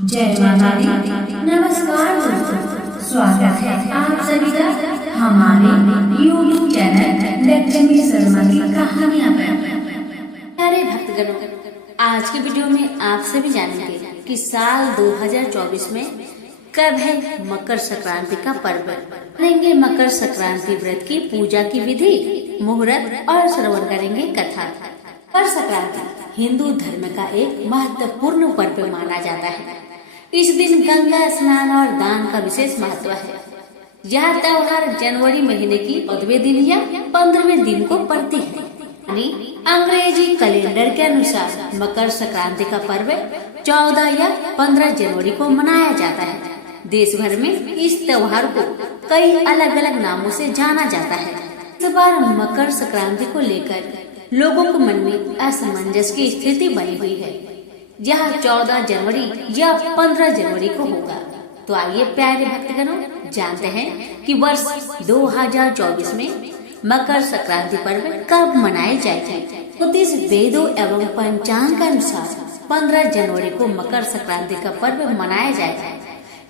जय माता दी। नमस्कार दोस्तों, स्वागत है आप सभी का हमारे यूट्यूब चैनल लक्ष्मी शर्मा की कहानियां पर। प्यारे भक्तगणों, आज के वीडियो में आप सभी जानेंगे कि साल 2024 में कब है मकर संक्रांति का पर्व। जानेंगे मकर संक्रांति व्रत की पूजा की विधि, मुहूर्त और श्रवण करेंगे कथा। मकर संक्रांति हिंदू धर्म का एक महत्वपूर्ण पर्व माना जाता है। इस दिन गंगा स्नान और दान का विशेष महत्व है। यह त्योहार जनवरी महीने की 14वें दिन या 15वें दिन को पड़ती है। यानी अंग्रेजी कैलेंडर के अनुसार मकर संक्रांति का पर्व 14 या 15 जनवरी को मनाया जाता है। देश भर में इस त्योहार को कई अलग अलग नामों से जाना जाता है। इस बार मकर संक्रांति को लेकर लोगों के मन में असमंजस की स्थिति बनी हुई है। यह 14 जनवरी या 15 जनवरी को होगा। तो आइए प्यारे भक्तगणों, जानते हैं कि वर्ष 2024 में मकर संक्रांति पर्व कब मनाए जाएंगे। ज्योतिष वेदों एवं पंचांग के अनुसार 15 जनवरी को मकर संक्रांति का पर्व मनाया जाएगा।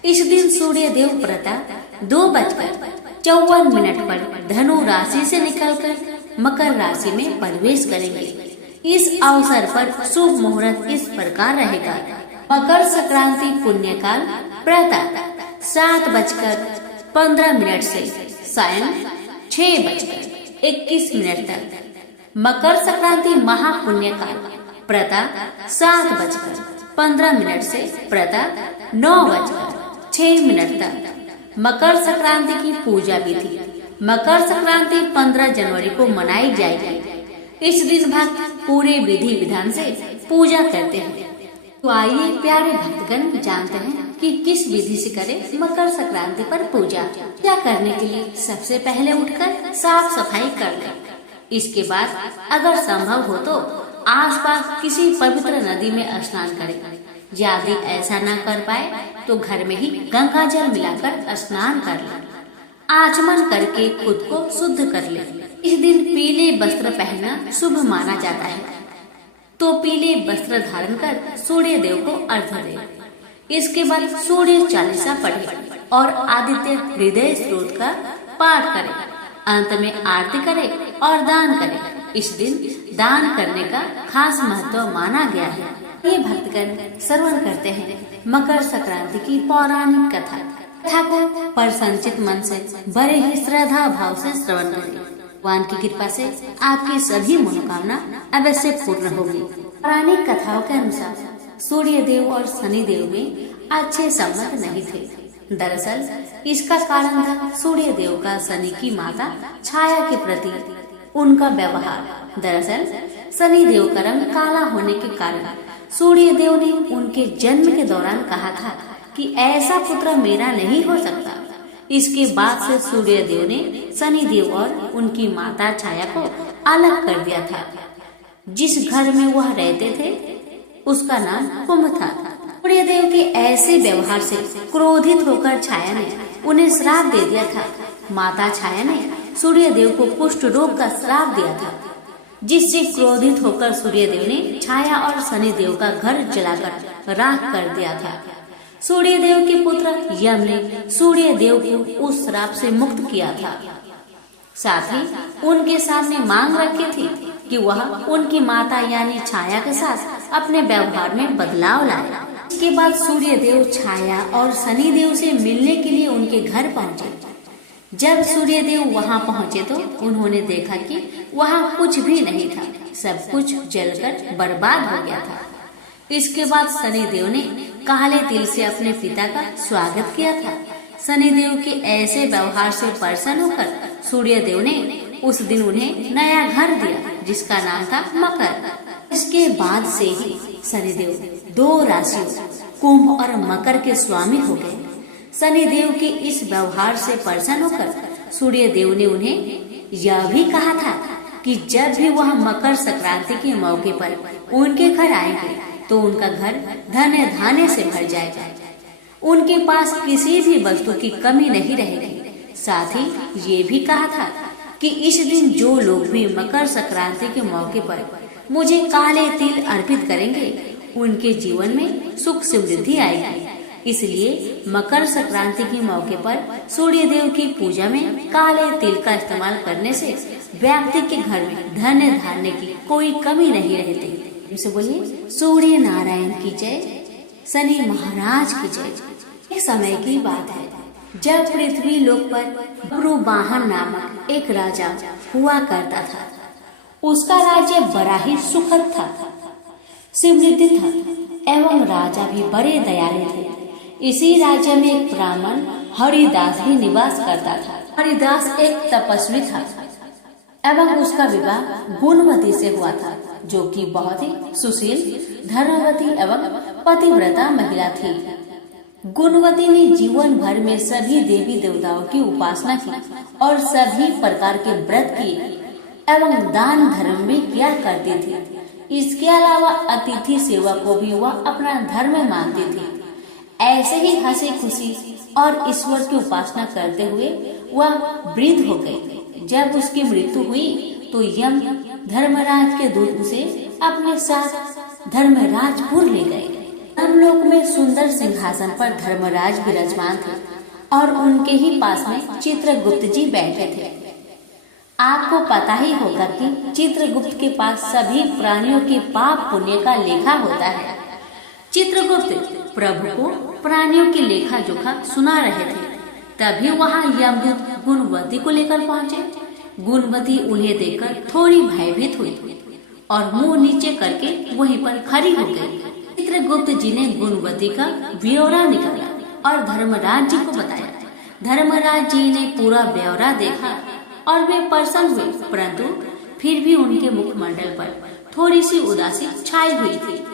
इस दिन सूर्य देव प्रातः 2:54 पर धनु राशि से निकलकर मकर राशि में प्रवेश करेंगे। इस अवसर पर शुभ मुहूर्त इस प्रकार रहेगा। मकर संक्रांति पुण्यकाल प्रातः 7:15 से सायं 6:21 तक। मकर संक्रांति महापुण्यकाल प्रातः 7:15 से प्रातः 9:06 तक। मकर संक्रांति की पूजा विधि। मकर संक्रांति 15 जनवरी को मनाई जाएगी। इस दिन भक्त पूरे विधि विधान से पूजा करते हैं। तो आइए प्यारे भक्तगण, जानते हैं कि किस विधि से करें मकर संक्रांति पर पूजा। क्या करने के लिए सबसे पहले उठकर साफ सफाई कर लें। इसके बाद अगर संभव हो तो आसपास किसी पवित्र नदी में स्नान करें। यदि ऐसा न कर पाए तो घर में ही गंगा जल मिलाकर स्नान कर लें। आचमन करके खुद को शुद्ध कर ले। इस दिन पीले वस्त्र पहनना शुभ माना जाता है, तो पीले वस्त्र धारण कर सूर्य देव को अर्घ्य दे। इसके बाद सूर्य चालीसा पढ़े और आदित्य हृदय स्तोत्र का पाठ करे। अंत में आरती करे और दान करे। इस दिन दान करने का खास महत्व माना गया है। ये भक्तगण श्रवण करते हैं मकर संक्रांति की पौराणिक कथा को प्रसन्नचित मन से बड़े ही श्रद्धा भाव से श्रवण करें। भगवान की कृपा से आपकी सभी मनोकामना अवश्य पूर्ण होगी। पौराणिक कथाओं के अनुसार सूर्य देव और शनि देव में अच्छे संबंध नहीं थे। दरअसल इसका कारण था सूर्य देव का शनि की माता छाया के प्रति उनका व्यवहार। दरअसल शनि देव का रंग काला होने के कारण सूर्य देव ने उनके जन्म के दौरान कहा था कि ऐसा पुत्र मेरा नहीं हो सकता। इसके बाद से सूर्य देव ने शनि देव और उनकी माता छाया को अलग कर दिया था। जिस घर में वह रहते थे उसका नाम कुंभ था। सूर्य देव के ऐसे व्यवहार से क्रोधित होकर छाया ने उन्हें श्राप दे दिया था। माता छाया ने सूर्य देव को कुष्ठ रोग का श्राप दिया था, जिससे क्रोधित होकर सूर्य देव ने छाया और शनि देव का घर जलाकर राख कर दिया था। सूर्य देव के पुत्र यम ने सूर्य देव को उस श्राप से मुक्त किया था। साथ ही उनके सामने मांग रखी थी कि वह उनकी माता यानी छाया के साथ अपने व्यवहार में बदलाव लाए। इसके बाद सूर्य देव छाया और शनि देव से मिलने के लिए उनके घर पहुँचे। जब सूर्य देव वहाँ पहुँचे तो उन्होंने देखा कि वहाँ कुछ भी नहीं था, सब कुछ जलकर बर्बाद हो गया था। इसके बाद शनि देव ने काले तिल से अपने पिता का स्वागत किया था। शनि देव के ऐसे व्यवहार से प्रसन्न होकर सूर्य देव ने उस दिन उन्हें नया घर दिया, जिसका नाम था मकर। इसके बाद से ही शनि देव 2 राशियों कुंभ और मकर के स्वामी हो गए। शनि देव के इस व्यवहार से प्रसन्न होकर सूर्य देव ने उन्हें यह भी कहा था कि जब भी वह मकर संक्रांति के मौके पर उनके घर आएंगे तो उनका घर धन धान्य से भर जाएगा। उनके पास किसी भी वस्तु की कमी नहीं रहेगी। साथ ही ये भी कहा था कि इस दिन जो लोग भी मकर संक्रांति के मौके पर मुझे काले तिल अर्पित करेंगे उनके जीवन में सुख समृद्धि आएगी। इसलिए मकर संक्रांति के मौके पर सूर्य देव की पूजा में काले तिल का इस्तेमाल करने से व्यक्ति के घर में धन धान्य की कोई कमी नहीं रहती। इसे बोलिए सूर्य नारायण की जय, शनि महाराज की जय। एक समय की बात है जब पृथ्वी लोक पर ब्रुवाहन नामक एक राजा हुआ करता था। उसका राज्य बड़ा ही सुखद था, समृद्ध था एवं राजा भी बड़े दयालु थे। इसी राज्य में एक ब्राह्मण हरिदास भी निवास करता था। हरिदास एक तपस्वी था एवं उसका विवाह गुणवती से हुआ था, जो कि बहुत ही सुशील, धर्मवती एवं पतिव्रता महिला थी। गुणवती ने जीवन भर में सभी देवी देवताओं की उपासना की और सभी प्रकार के व्रत किए एवं दान धर्म भी किया करती थी। इसके अलावा अतिथि सेवा को भी वह अपना धर्म मानती थी। ऐसे ही हंसी खुशी और ईश्वर की उपासना करते हुए वह वृद्ध हो गई। जब उसकी मृत्यु हुई तो यम धर्मराज के दूत उसे अपने साथ धर्मराजपुर ले गए। धर्मलोक में सुंदर सिंहासन पर धर्मराज विराजमान थे और उनके ही पास में चित्रगुप्त जी बैठे थे। आपको पता ही होगा कि चित्रगुप्त के पास सभी प्राणियों के पाप पुण्य का लेखा होता है। चित्रगुप्त प्रभु को प्राणियों की लेखा जोखा सुना रहे थे। तभी वहाँ यमदूत गुणवती को लेकर पहुँचे। गुणवती उन्हें देखकर थोड़ी भयभीत हुई और मुंह नीचे करके वहीं पर खड़ी हो गई। चित्रगुप्त जी ने गुणवती का ब्यौरा निकाला और धर्मराज जी को बताया। धर्मराज जी ने पूरा ब्यौरा देखा और वे प्रसन्न हुए, परंतु फिर भी उनके मुखमंडल पर थोड़ी सी उदासी छाई हुई थी।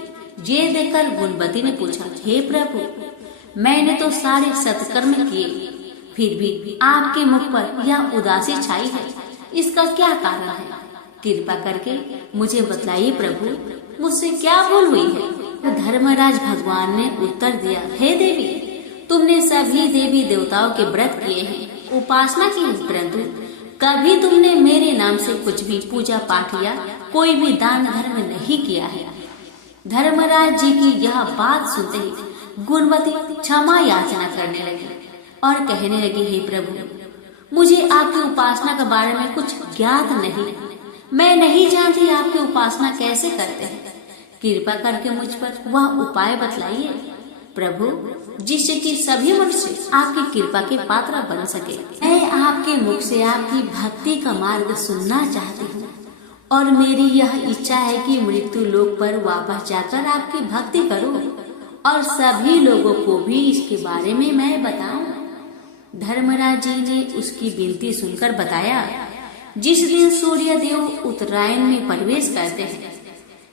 ये देखकर गुणवती ने पूछा, हे प्रभु, मैंने तो सारे सत्कर्म किए, फिर भी आपके मुख पर यह उदासी छाई है, इसका क्या कारण है? कृपा करके मुझे बतलाइए प्रभु, मुझसे क्या भूल हुई है? धर्मराज भगवान ने उत्तर दिया, हे देवी, तुमने सभी देवी देवताओं के व्रत किए हैं, उपासना की है, परंतु कभी तुमने मेरे नाम से कुछ भी पूजा पाठ या कोई भी दान धर्म नहीं किया है। धर्मराज जी की यह बात सुनते ही गुणवती क्षमा याचना करने लगी और कहने लगी, हे प्रभु, मुझे आपकी उपासना के बारे में कुछ ज्ञात नहीं, मैं नहीं जानती आपकी उपासना कैसे करते हैं। कृपा करके मुझ पर वह उपाय बतलाइए प्रभु, जिससे कि सभी मनुष्य आपकी कृपा के पात्र बन सके। मैं आपके मुख से आपकी भक्ति का मार्ग सुनना चाहती हूँ और मेरी यह इच्छा है कि मृत्यु लोक पर वापस जाकर आपकी भक्ति करूँ और सभी लोगों को भी इसके बारे में मैं बताऊं। धर्मराज जी ने उसकी विनती सुनकर बताया, जिस दिन सूर्य देव उत्तरायण में प्रवेश करते हैं,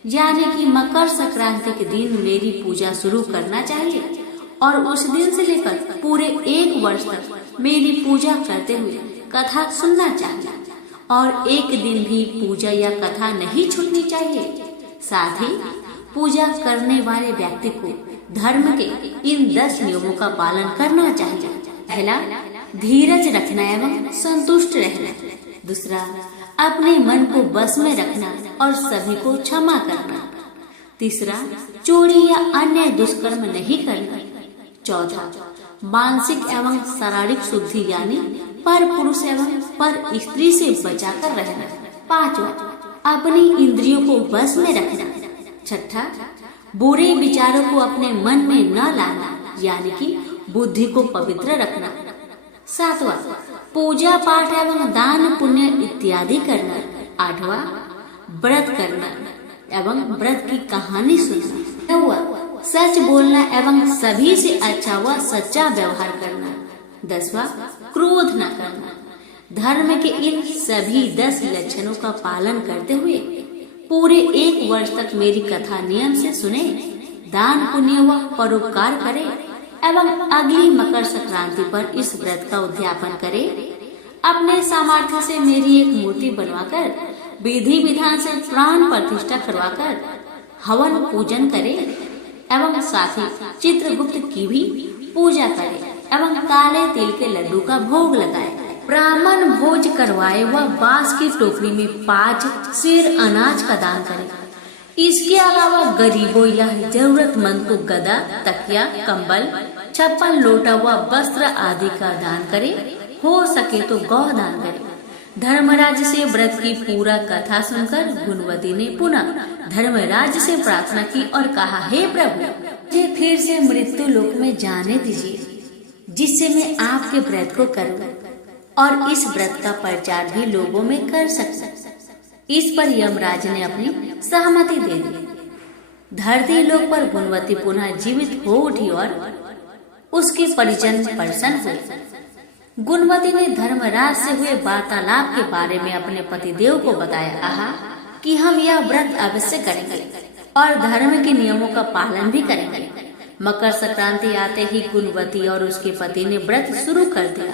यानी कि मकर संक्रांति के दिन मेरी पूजा शुरू करना चाहिए और उस दिन से लेकर पूरे 1 वर्ष तक मेरी पूजा करते हुए कथा सुनना चाहिए और एक दिन भी पूजा या कथा नहीं छूटनी चाहिए। साथ ही पूजा करने वाले व्यक्ति को धर्म के इन 10 नियमों का पालन करना चाहिए। पहला, धीरज रखना एवं संतुष्ट रहना। दूसरा, अपने मन को बस में रखना और सभी को क्षमा करना। तीसरा, चोरी या अन्य दुष्कर्म नहीं करना। चौथा, मानसिक एवं शारीरिक शुद्धि यानी पर पुरुष एवं पर स्त्री से बचाकर रहना। पांचवा, अपनी इंद्रियों को बस में रखना। छठा, बुरे विचारों को अपने मन में न लाना यानी कि बुद्धि को पवित्र रखना। सातवां, पूजा पाठ एवं दान पुण्य इत्यादि करना। आठवां, व्रत करना एवं व्रत की कहानी सुनना। नौवां, सच बोलना एवं सभी से अच्छा व सच्चा व्यवहार करना। 10वां, क्रोध न करना। धर्म के इन सभी 10 लक्षणों का पालन करते हुए पूरे 1 वर्ष तक मेरी कथा नियम से सुने, दान पुण्य व परोपकार करे एवं अगली मकर संक्रांति पर इस व्रत का उद्यापन करे। अपने सामर्थ्य से मेरी एक मूर्ति बनवाकर विधि विधान से प्राण प्रतिष्ठा करवाकर हवन पूजन करे एवं साथ ही चित्रगुप्त की भी पूजा करे एवं काले तिल के लड्डू का भोग लगाए। ब्राह्मण भोज करवाए व बांस की टोकरी में 5 सेर अनाज का दान करे। इसके अलावा गरीबों या जरूरतमंद को गदा, तकिया, कंबल, छप्पन लोटा व वस्त्र आदि का दान करे। हो सके तो गौ दान करे। धर्मराज से व्रत की पूरा कथा सुनकर गुणवती ने पुनः धर्मराज से प्रार्थना की और कहा, हे प्रभु, मुझे फिर से मृत्यु लोक में जाने दीजिए, जिससे मैं आपके व्रत को करूं और इस व्रत का प्रचार भी लोगों में कर सकूं। इस पर यमराज ने अपनी सहमति दे दी। धरती लोक पर गुणवती पुनः जीवित हो उठी और उसके परिजन प्रसन्न हुए। गुणवती ने धर्मराज से हुए वार्तालाप के बारे में अपने पतिदेव को बताया, कहा कि हम यह व्रत अवश्य करेंगे और धर्म के नियमों का पालन भी करेंगे। मकर संक्रांति आते ही गुणवती और उसके पति ने व्रत शुरू कर दिया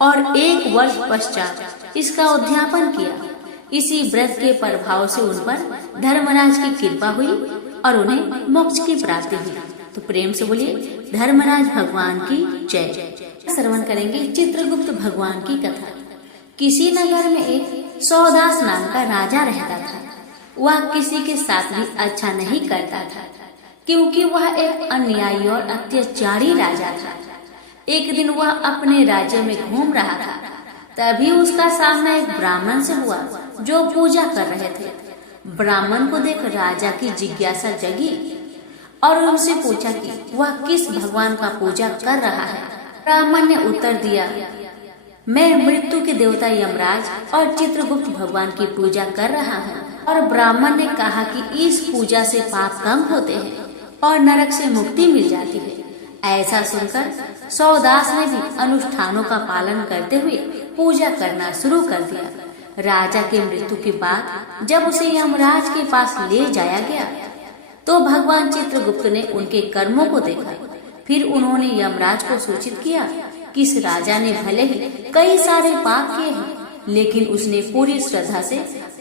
और 1 वर्ष पश्चात इसका उद्यापन किया। इसी व्रत के प्रभाव से उन पर धर्मराज की कृपा हुई और उन्हें मोक्ष की प्राप्ति हुई। तो प्रेम से बोलिए धर्मराज भगवान की जय। श्रवण करेंगे चित्रगुप्त भगवान की कथा। किसी नगर में एक सौदास नाम का राजा रहता था। वह किसी के साथ भी अच्छा नहीं करता था, क्योंकि वह एक अन्यायी और अत्याचारी राजा था। एक दिन वह अपने राज्य में घूम रहा था, तभी उसका सामना एक ब्राह्मण से हुआ जो पूजा कर रहे थे। ब्राह्मण को देख राजा की जिज्ञासा जगी और उनसे पूछा कि वह किस भगवान का पूजा कर रहा है। ब्राह्मण ने उत्तर दिया, मैं मृत्यु के देवता यमराज और चित्रगुप्त भगवान की पूजा कर रहा हूँ। और ब्राह्मण ने कहा कि इस पूजा से पाप कम होते हैं और नरक से मुक्ति मिल जाती है। ऐसा सुनकर सौदास ने भी अनुष्ठानों का पालन करते हुए पूजा करना शुरू कर दिया। राजा के मृत्यु के बाद जब उसे यमराज के पास ले जाया गया तो भगवान चित्रगुप्त ने उनके कर्मों को देखा। फिर उन्होंने यमराज को सूचित किया कि इस राजा ने भले ही कई सारे पाप किए हैं, लेकिन उसने पूरी श्रद्धा से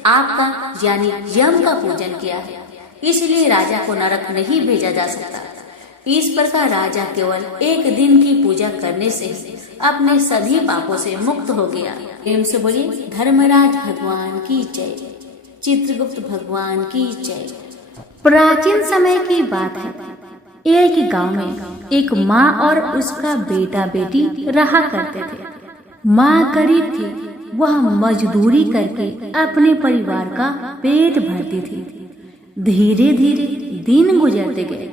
आपका यानी यम का पूजन किया है, इसलिए राजा को नरक नहीं भेजा जा सकता। इस प्रकार राजा केवल एक दिन की पूजा करने से अपने सभी पापों से मुक्त हो गया। प्रेम से बोलिए धर्मराज भगवान की जय, चित्रगुप्त भगवान की जय। प्राचीन समय की बात है। एक गांव में एक माँ और उसका बेटा बेटी रहा करते थे। माँ गरीब थी, वह मजदूरी करके अपने परिवार का पेट भरती थी। धीरे धीरे दिन गुजरते गए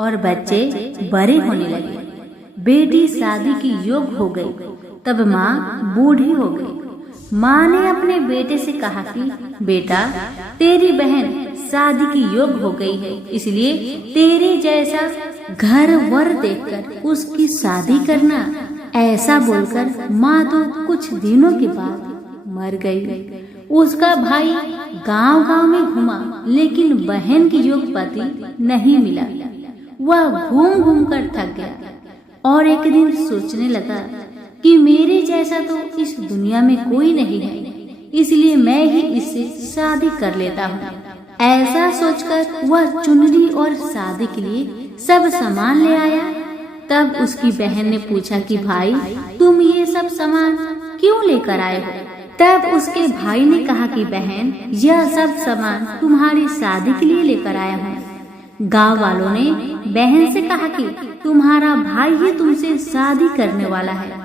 और बच्चे बड़े होने लगे। बेटी शादी की योग्य हो गई, तब माँ बूढ़ी हो गई। माँ ने अपने बेटे से कहा कि बेटा, तेरी बहन शादी की योग्य हो गई है, इसलिए तेरे जैसा घर वर देखकर उसकी शादी करना। ऐसा बोलकर माँ तो कुछ दिनों के बाद मर गई। उसका भाई गांव-गांव में घूमा, लेकिन बहन की योग्य पति नहीं मिला। वह घूम घूम कर थक गया और एक दिन सोचने लगा कि मेरे जैसा तो इस दुनिया में कोई नहीं है, इसलिए मैं ही इससे शादी कर लेता हूँ। ऐसा सोचकर वह चुनरी और शादी के लिए सब सामान ले आया। तब उसकी बहन ने पूछा कि भाई, तुम ये सब सामान क्यों लेकर आए हो? तब उसके भाई ने कहा कि बहन, यह सब सामान तुम्हारी शादी के लिए लेकर आया हूँ। गांव वालों ने बहन से कहा कि तुम्हारा भाई ही तुमसे शादी करने वाला है।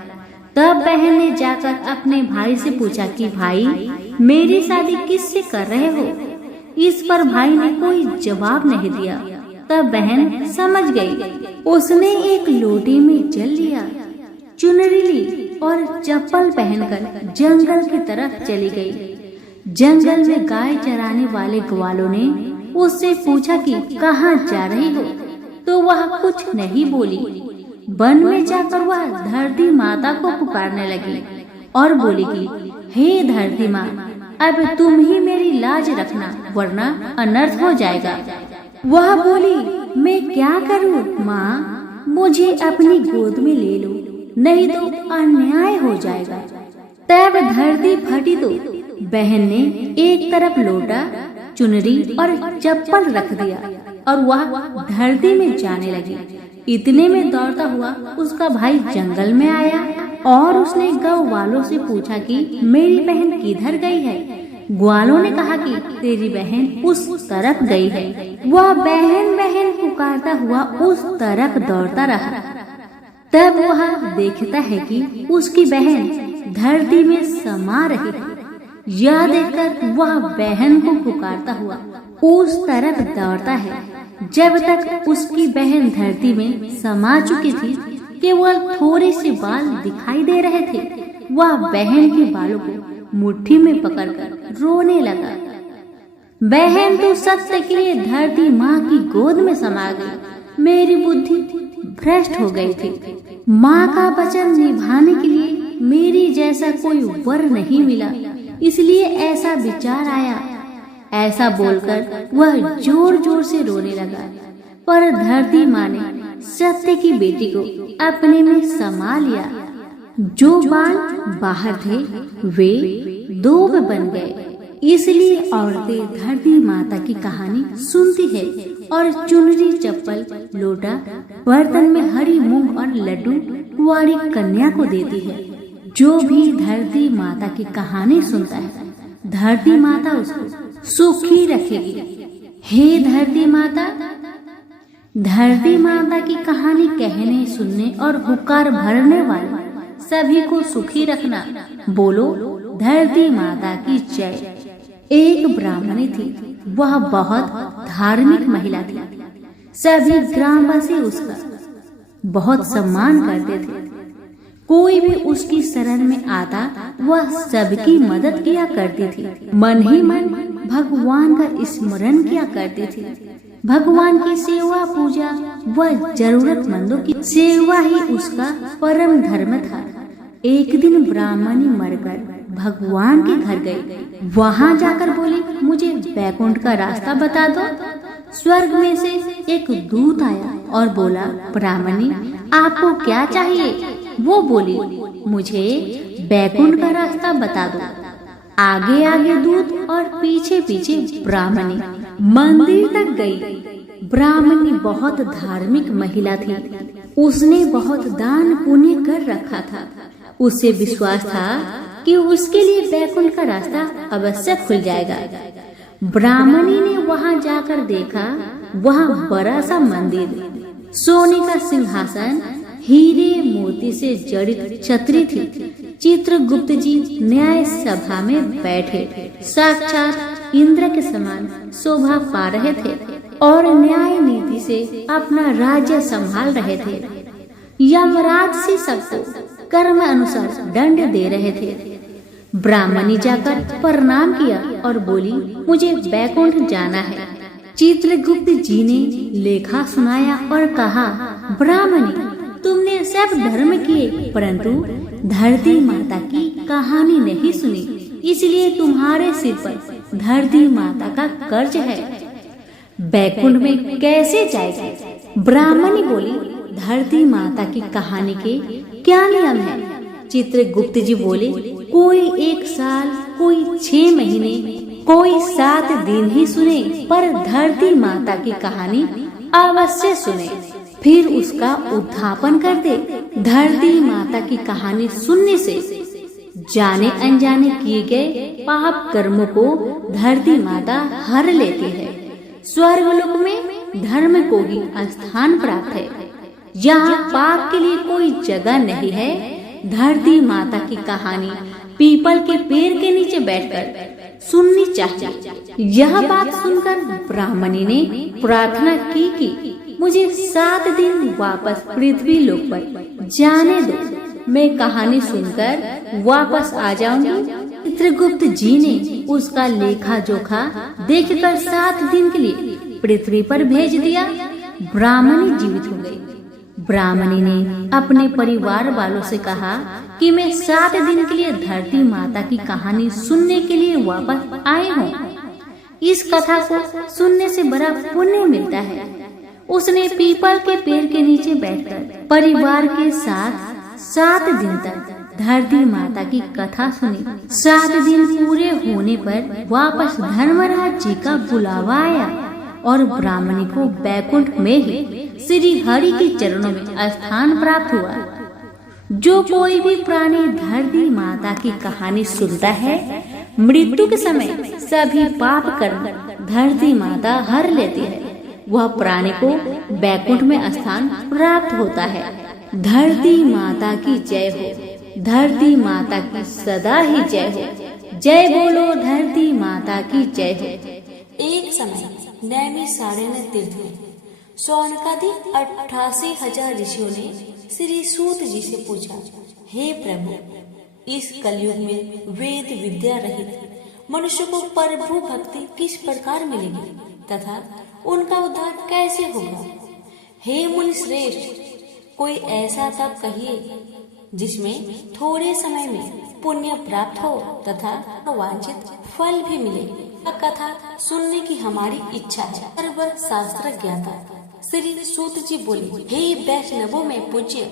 तब बहन ने जाकर अपने भाई से पूछा कि भाई, मेरी शादी किससे कर रहे हो? इस पर भाई ने कोई जवाब नहीं दिया। तब बहन समझ गई। उसने एक लोटे में जल लिया, चुनरी ली और चप्पल पहनकर जंगल की तरफ चली गई। जंगल में गाय चराने वाले ग्वालों ने उससे पूछा कि कहाँ जा रही हो? तो वह कुछ नहीं बोली। वन में जाकर वह धरती माता को पुकारने लगी और बोली कि हे धरती माँ, अब तुम ही मेरी लाज रखना, वरना अनर्थ हो जाएगा। वह बोली, मैं क्या करूँ माँ, मुझे अपनी गोद में ले लो, नहीं तो अन्याय हो जाएगा। तब धरती फटी तो बहन ने एक तरफ लोटा, चुनरी और चप्पल रख दिया और वह धरती में जाने लगी। इतने में दौड़ता हुआ उसका भाई जंगल में आया और उसने गांव वालों से पूछा कि मेरी बहन किधर गई है? ग्वालों ने कहा कि तेरी बहन उस तरफ गई है। वह बहन बहन पुकारता हुआ उस तरफ दौड़ता रहा। तब वह देखता है कि उसकी बहन धरती में समा रही है। यह देखकर वह बहन को पुकारता हुआ उस तरफ दौड़ता है। जब तक उसकी बहन धरती में समा चुकी थी, केवल थोड़े से बाल दिखाई दे रहे थे। वह बहन के बालों को मुट्ठी में पकड़कर रोने लगा। बहन तो सत्य के लिए धरती माँ की गोद में समा गई। मेरी बुद्धि भ्रष्ट हो गई थी। माँ का वचन निभाने के लिए मेरी जैसा कोई वर नहीं मिला, इसलिए ऐसा विचार आया। ऐसा बोलकर वह जोर जोर से रोने लगा। पर धरती माँ ने सत्य की बेटी को अपने में समा लिया। जो बाल बाहर थे वे दो बन गए। इसलिए औरतें धरती माता की कहानी सुनती है और चुनरी, चप्पल, लोटा, बर्तन में हरी मूंग और लड्डू कुंवारी कन्या को देती है। जो भी धरती माता की कहानी सुनता है, धरती माता उसको सुखी रखेगी। हे धरती माता, धरती माता की कहानी कहने, सुनने और हुक्कार भरने वाले सभी को सुखी रखना। बोलो धरती माता की जय। एक ब्राह्मणी थी। वह बहुत धार्मिक महिला थी। सभी ग्रामवासी उसका बहुत सम्मान करते थे। कोई भी उसकी शरण में आता वह सबकी मदद किया करती थी। मन ही मन भगवान का स्मरण किया करती थी। भगवान की सेवा, पूजा व जरूरतमंदों की सेवा ही उसका परम धर्म था। एक दिन ब्राह्मणी मरकर भगवान के घर गई। वहां जाकर बोली, मुझे बैकुंठ का रास्ता बता दो। स्वर्ग में से एक दूत आया और बोला, ब्राह्मणी आपको क्या चाहिए? वो बोली, मुझे बैकुंठ का रास्ता बता दो। आगे आगे दूत और पीछे पीछे ब्राह्मणी मंदिर तक गई। ब्राह्मणी बहुत धार्मिक महिला थी। उसने बहुत दान पुण्य कर रखा था। उसे विश्वास था कि उसके लिए बैकुंठ का रास्ता अवश्य खुल जाएगा। ब्राह्मणी ने वहां जाकर देखा, वहां बड़ा सा मंदिर, सोने का सिंहासन, हीरे मोती से जड़ित छतरी थी। चित्रगुप्त जी न्याय सभा में बैठे साक्षात इंद्र के समान शोभा पा रहे थे और न्याय नीति से अपना राज्य संभाल रहे थे। यमराज से सबको कर्म अनुसार दंड दे रहे थे। ब्राह्मणी जाकर प्रणाम किया और बोली, मुझे बैकुंठ जाना है। चित्रगुप्त जी ने लेखा सुनाया और कहा, ब्राह्मणी तुमने सब धर्म किए परंतु धरती माता की कहानी नहीं सुनी, इसलिए तुम्हारे सिर पर धरती माता का कर्ज है। बैकुंठ में कैसे जाएगी? ब्राह्मणी बोली, धरती माता की कहानी के क्या नियम है? चित्रगुप्त जी बोले, कोई 1 साल, कोई 6 महीने, कोई 7 दिन ही सुने, पर धरती माता की कहानी अवश्य सुने, फिर उसका उद्धापन कर दे। धरती माता की कहानी सुनने से जाने अनजाने किए गए पाप कर्मों को धरती माता हर लेती है। स्वर्गलोक में धर्म को ही स्थान प्राप्त है। यहाँ पाप के लिए कोई जगह नहीं है। धरती माता की कहानी पीपल के पेड़ के नीचे बैठकर सुननी चाहिए। यह बात सुनकर ब्राह्मणी ने प्रार्थना की कि मुझे 7 दिन वापस पृथ्वी लोक पर जाने दो, मैं कहानी सुनकर वापस आ जाऊंगी। चित्रगुप्त जी ने उसका लेखा जोखा देखकर 7 दिन के लिए पृथ्वी पर भेज दिया। ब्राह्मणी जीवित हो गई। ब्राह्मणी ने अपने परिवार वालों से कहा कि मैं 7 दिन के लिए धरती माता की कहानी सुनने के लिए वापस आए हूँ। इस कथा को सुनने से बड़ा पुण्य मिलता है। उसने पीपल के पेड़ के नीचे बैठकर परिवार के साथ 7 दिन तक धरती माता की कथा सुनी। 7 दिन पूरे होने पर वापस धर्मराज जी का बुलावा आया और ब्राह्मणी को बैकुंठ में ही श्री हरि के चरणों में स्थान प्राप्त हुआ। जो कोई भी प्राणी धरती माता की कहानी सुनता है मृत्यु के समय सभी पाप कर्म धरती माता हर लेती है। वह प्राणी को बैकुंठ में स्थान प्राप्त होता है। धरती माता की जय हो, धरती माता की सदा ही जय हो। जय बोलो धरती माता की जय हो। एक समय नैमिषारण्य तीर्थ में शौनकादि 88,000 ऋषियों ने श्री सूत जी से पूछा, हे प्रभु, इस कलयुग में वेद विद्या रहित मनुष्य को प्रभु भक्ति किस प्रकार मिलेगी तथा उनका उद्धार कैसे होगा? हे मुनि श्रेष्ठ, कोई ऐसा तप कहिए जिसमें थोड़े समय में पुण्य प्राप्त हो तथा वांछित फल भी मिले। यह कथा सुनने की हमारी इच्छा है। पर वह शास्त्र ज्ञाता श्री सूत जी बोले, हे वैष्णवों में पूज्य,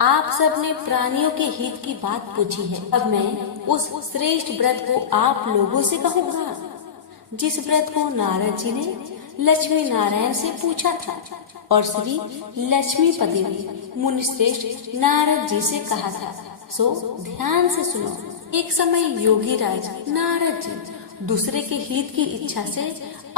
आप सबने प्राणियों के हित की बात पूछी है। अब मैं उस श्रेष्ठ व्रत को आप लोगों से कहूँगा जिस व्रत को नारद जी ने लक्ष्मी नारायण से पूछा था और श्री लक्ष्मीपति ने मुनि श्रेष्ठ नारद जी से कहा था। सो ध्यान से सुनो। एक समय योगी राज नारद जी दूसरे के हित की इच्छा से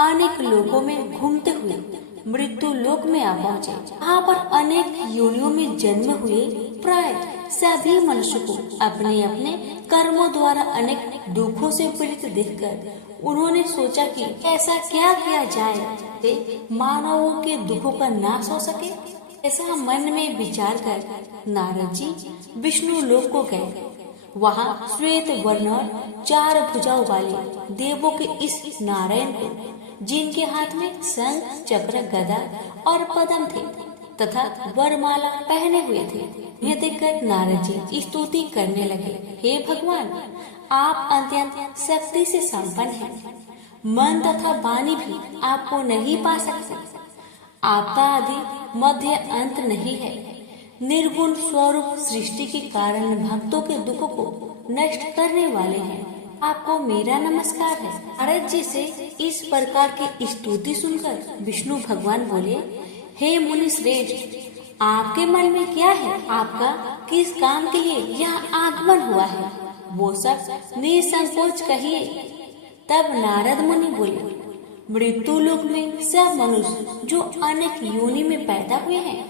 अनेक लोकों में घूमते हुए मृत्यु लोक में आ पहुँचे। वहाँ पर अनेक योनियों में जन्म हुए प्राय सभी मनुष्य को अपने अपने कर्मों द्वारा अनेक दुखों से पीड़ित देखकर उन्होंने सोचा कि ऐसा क्या किया जाए कि मानवों के दुखों का नाश हो सके। ऐसा मन में विचार कर नारद जी विष्णु लोक को गए। वहाँ श्वेत वर्ण और 4 भुजाओं वाले देवों के इस नारायण को, जिनके हाथ में शंख, चक्र, गदा और पद्म थे तथा वरमाला पहने हुए थे, यह देखकर नारद जी स्तुति करने लगे, हे भगवान, आप अत्यंत शक्ति से संपन्न हैं। मन तथा वाणी भी आपको नहीं पा सकते। आपका आदि मध्य अंत नहीं है। निर्गुण स्वरूप सृष्टि के कारण भक्तों के दुखों को नष्ट करने वाले हैं। आपको मेरा नमस्कार है। नारद जी से इस प्रकार की स्तुति सुनकर विष्णु भगवान बोले, हे मुनि श्रेष्ठ, आपके मन में क्या है? आपका किस काम के लिए यहाँ आगमन हुआ है? वो सब निसंकोच कहिए। तब नारद मुनि बोले, मृत्यु लोक में सब मनुष्य जो अनेक योनि में पैदा हुए हैं,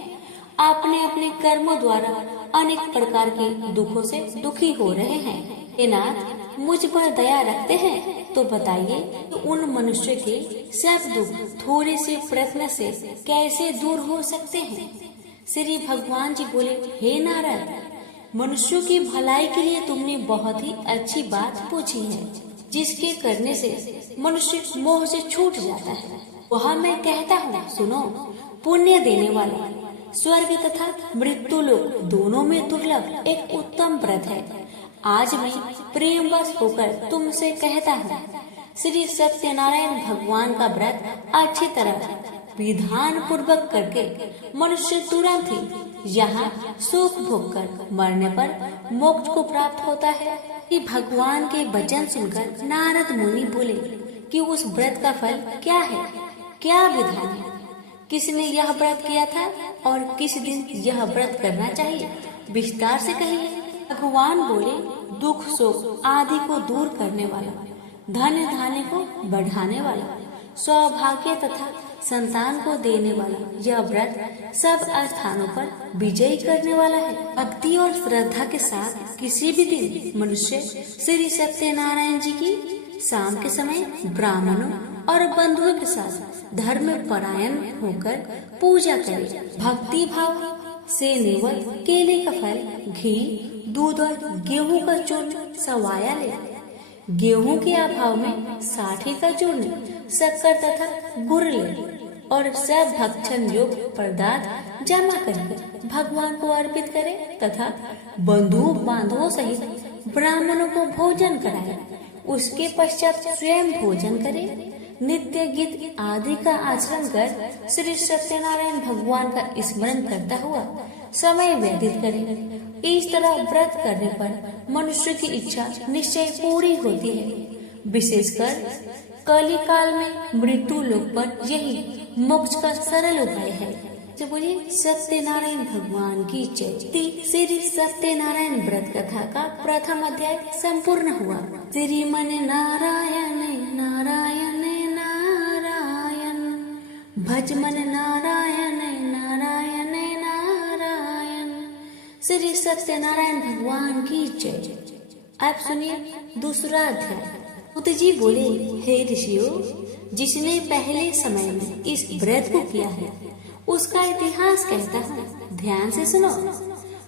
अपने अपने कर्मों द्वारा अनेक प्रकार के दुखों से दुखी हो रहे हैं। हे नाथ, मुझ पर दया रखते हैं तो बताइए तो उन मनुष्य के सब दुख थोड़े से प्रयत्न से कैसे दूर हो सकते हैं? श्री भगवान जी बोले, हे नारद, मनुष्यों की भलाई के लिए तुमने बहुत ही अच्छी बात पूछी है, जिसके करने से मनुष्य मोह से छूट जाता है। वह मैं कहता हूँ, सुनो। पुण्य देने वाला स्वर्ग तथा मृत्यु लोक दोनों में दुर्लभ एक उत्तम व्रत है। आज मैं प्रेमवश होकर तुमसे कहता हूँ, श्री सत्यनारायण भगवान का व्रत अच्छी तरह विधान पूर्वक करके मनुष्य तुरंत ही यहाँ सुख भोग कर मरने पर मोक्ष को प्राप्त होता है। कि भगवान के वचन सुनकर नारद मुनि बोले कि उस व्रत का फल क्या है, क्या विधान है, किसने यह व्रत किया था और किस दिन यह व्रत करना चाहिए, विस्तार से कहिए। भगवान बोले, दुख शोक आदि को दूर करने वाला, धन धान्य को बढ़ाने वाला, सौभाग्य तथा संतान को देने वाला यह व्रत सब स्थानों पर विजयी करने वाला है। भक्ति और श्रद्धा के साथ किसी भी दिन मनुष्य श्री सत्यनारायण जी की शाम के समय ब्राह्मणों और बंधुओं के साथ धर्म परायण होकर पूजा करे। भक्ति भाव से निवत केले का फल, घी, दूध और गेहूं का चूर्ण सवाया ले। गेहूं के अभाव में साठी का चूर्ण, शक्कर तथा गुड़ ले और सब भक्षण योग्य पदार्थ जमा करके भगवान को अर्पित करे तथा बंधु बांधवों सहित ब्राह्मणों को भोजन कराए। उसके पश्चात स्वयं भोजन करे। नित्य गीत आदि का आचरण कर श्री सत्यनारायण भगवान का स्मरण करता हुआ समय व्यतीत करे। इस तरह व्रत करने पर मनुष्य की इच्छा निश्चय पूरी होती है। विशेषकर कली काल में मृत्यु लोक पर यही मोक्ष का सरल उपाय है। तो बोलिए सत्यनारायण भगवान की जय। श्री सत्यनारायण व्रत कथा का प्रथम अध्याय संपूर्ण हुआ। श्रीमन नारायण नारायण नारायण, भजमन नारायण नारायण नारायण। श्री सत्यनारायण भगवान की जय। आप सुनिए दूसरा अध्याय। सूत जी बोले, हे ऋषियों, जिसने पहले समय में इस व्रत को किया है उसका इतिहास कहता है, ध्यान से सुनो।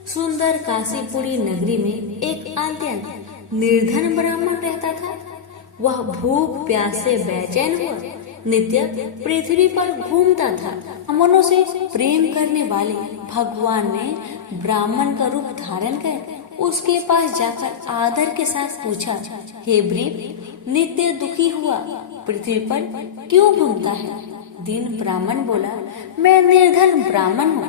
सुंदर काशीपुरी नगरी में एक अत्यंत निर्धन ब्राह्मण रहता था। वह भूख प्यास से बेचैन हुआ नित्य पृथ्वी पर घूमता था। ब्राह्मणों से प्रेम करने वाले भगवान ने ब्राह्मण का रूप धारण कर उसके पास जाकर आदर के साथ पूछा, हे ब्रीप, नित्य दुखी हुआ पृथ्वी पर क्यों घूमता है? दीन ब्राह्मण बोला, मैं निर्धन ब्राह्मण हूँ,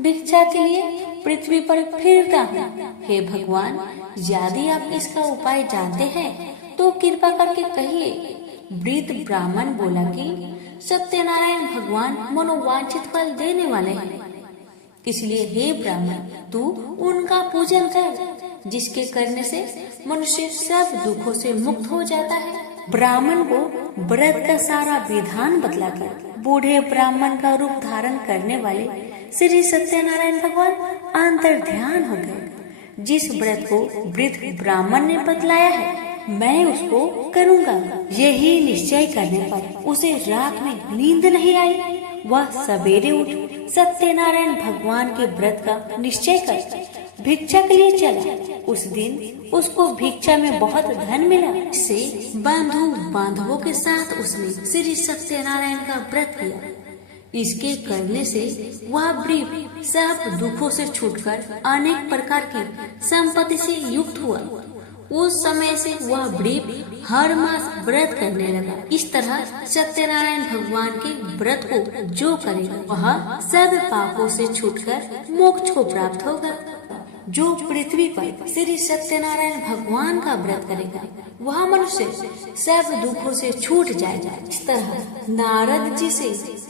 भिक्षा के लिए पृथ्वी पर फिरता हूँ। हे भगवान, यदि आप इसका उपाय जानते हैं तो कृपा करके कहिए। वृद्ध ब्राह्मण बोला कि सत्यनारायण भगवान मनोवांछित फल देने वाले हैं, इसलिए हे ब्राह्मण, तू उनका पूजन कर, जिसके करने से मनुष्य सब दुखों से मुक्त हो जाता है। ब्राह्मण को व्रत का सारा विधान बतलाकर बूढ़े ब्राह्मण का रूप धारण करने वाले श्री सत्यनारायण भगवान अंतर ध्यान हो गए। जिस व्रत को वृद्ध ब्राह्मण ने बतलाया है मैं उसको करूँगा, यही निश्चय करने पर उसे रात में नींद नहीं आई। वह सवेरे उठ सत्यनारायण भगवान के व्रत का निश्चय कर भिक्षा के लिए चला। उस दिन उसको भिक्षा में बहुत धन मिला। इससे बंधु बांधवों के साथ उसने श्री सत्यनारायण का व्रत किया। इसके करने से वह वृद्ध सब दुखों से छूटकर अनेक प्रकार की संपत्ति से युक्त हुआ। उस समय से वह वृद्ध हर मास व्रत करने लगा। इस तरह सत्यनारायण भगवान के व्रत को जो करेगा वह सब पापों से छूटकर मोक्ष को प्राप्त होगा। जो पृथ्वी पर श्री सत्यनारायण भगवान का व्रत करेगा वह मनुष्य सब दुखों से छूट जाएगा। इस तरह नारद जी से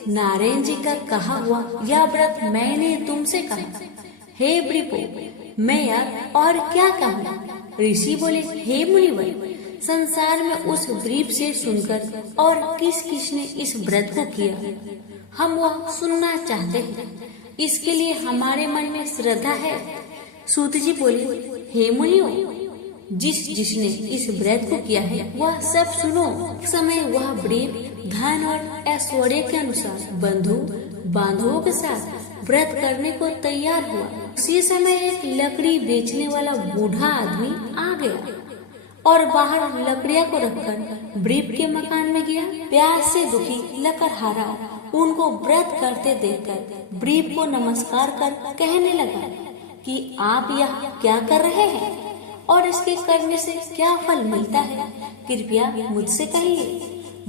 नारायण जी का कहा हुआ यह व्रत मैंने तुमसे कहा। हे वृपो, मैं यार और क्या कहूँ? ऋषि बोले, हे मुनिवर, संसार में उस द्वीप से सुनकर और किस किस ने इस व्रत को किया हम वह सुनना चाहते हैं। इसके लिए हमारे मन में श्रद्धा है। सूत जी बोले, हे मुनियों, जिसने इस व्रत को किया है वह सब सुनो। समय वह वृद्ध धन और ऐश्वर्य के अनुसार बंधु बांधवों के साथ व्रत करने को तैयार हुआ। उसी समय एक लकड़ी बेचने वाला बूढ़ा आदमी आ गया और बाहर लकड़ियां को रखकर वृद्ध के मकान में गया। प्यास से दुखी लकड़हारा उनको व्रत करते देखकर वृद्ध को नमस्कार कर कहने लगा कि आप यह क्या कर रहे हैं और इसके करने से क्या फल मिलता है, कृपया मुझसे कहिए।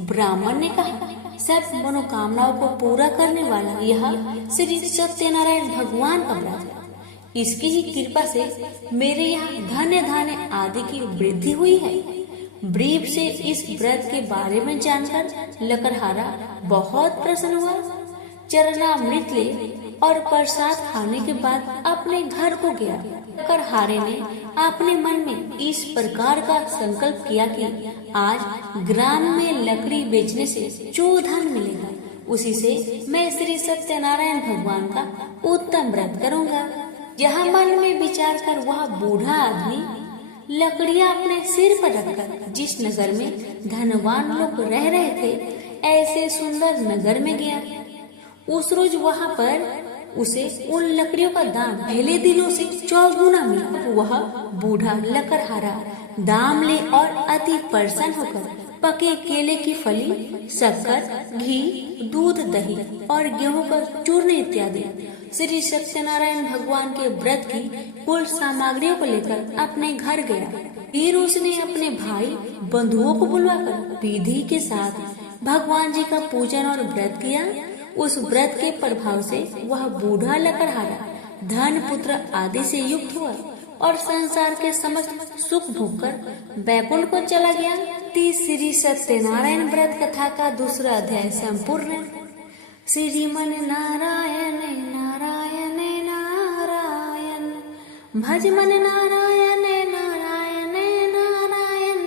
ब्राह्मण ने कहा, सब मनोकामनाओं को पूरा करने वाला यह श्री सत्यनारायण भगवान का व्रत है। इसकी ही कृपा से मेरे यहाँ धन्य धान्य आदि की वृद्धि हुई है। वृद्ध से इस व्रत के बारे में जानकर लकड़हारा बहुत प्रसन्न हुआ। चरणामृत ले और प्रसाद खाने के बाद अपने घर को गया। लकड़हारे ने अपने मन में इस प्रकार का संकल्प किया कि आज ग्राम में लकड़ी बेचने से जो धन मिलेगा उसी से मैं श्री सत्यनारायण भगवान का उत्तम व्रत करूँगा। यह मन में विचार कर वह बूढ़ा आदमी लकड़ियां अपने सिर पर रखकर जिस नगर में धनवान लोग रह रहे थे ऐसे सुंदर नगर में गया। उस रोज वहाँ पर उसे उन लकड़ियों का दाम पहले दिनों से 4 गुना मिला। वह बूढ़ा लकड़हारा दाम ले और अति प्रसन्न होकर पके केले की फली, शक्कर, घी, दूध, दही और गेहूं का चूर्ण इत्यादि श्री सत्यनारायण भगवान के व्रत की कुल सामग्रियों को लेकर अपने घर गया। फिर उसने अपने भाई बंधुओं को बुलवाकर विधि के साथ भगवान जी का पूजन और व्रत किया। उस व्रत के प्रभाव से वह बूढ़ा लकड़हारा धन पुत्र आदि से युक्त हुआ और संसार के समस्त सुख भोगकर बैकुंठ को चला गया। श्री सत्यनारायण व्रत कथा का दूसरा अध्याय संपूर्ण। श्रीमन नारायण नारायण नारायण, भज मन नारायण नारायण नारायण।